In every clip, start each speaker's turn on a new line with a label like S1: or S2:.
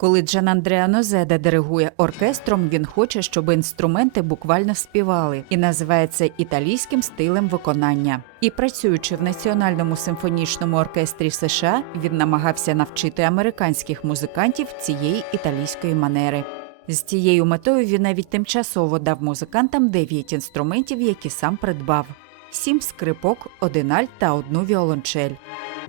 S1: Коли Джанандреа Нозеда диригує оркестром, він хоче, щоб інструменти буквально співали і називає це італійським стилем виконання. І працюючи в Національному симфонічному оркестрі США, він намагався навчити американських музикантів цієї італійської манери. З цією метою він навіть тимчасово дав музикантам дев'ять інструментів, які сам придбав: сім скрипок, один альт та одну віолончель.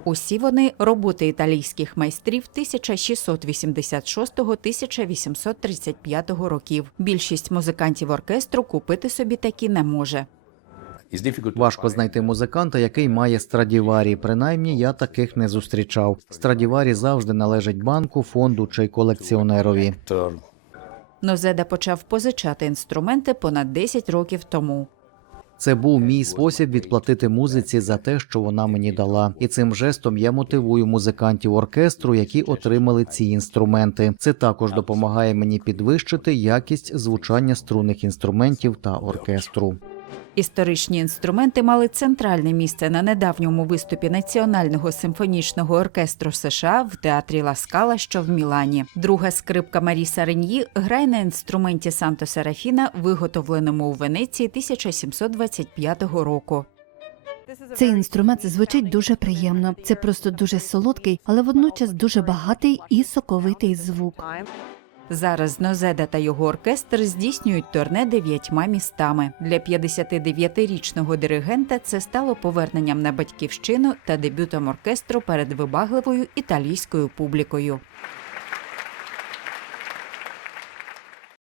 S1: Усі вони роботи італійських майстрів 1686-1835 років. Більшість музикантів оркестру купити собі такі не може.
S2: Важко знайти музиканта, який має Страдіварі. Принаймні я таких не зустрічав. Страдіварі завжди належать банку, фонду чи колекціонерові.
S1: Нозеда почав позичати інструменти понад 10 років тому.
S2: Це був мій спосіб відплатити музиці за те, що вона мені дала, і цим жестом я мотивую музикантів оркестру, які отримали ці інструменти. Це також допомагає мені підвищити якість звучання струнних інструментів та оркестру.
S1: Історичні інструменти мали центральне місце на недавньому виступі Національного симфонічного оркестру США в театрі Ла Скала, що в Мілані. Друга скрипка Маріса Реньї грає на інструменті Санто Серафіна, виготовленому у Венеції 1725 року.
S3: Цей інструмент звучить дуже приємно. Це просто дуже солодкий, але водночас дуже багатий і соковитий звук.
S1: Зараз Нозеда та його оркестр здійснюють турне дев'ятьма містами. Для 59-річного диригента це стало поверненням на батьківщину та дебютом оркестру перед вибагливою італійською публікою.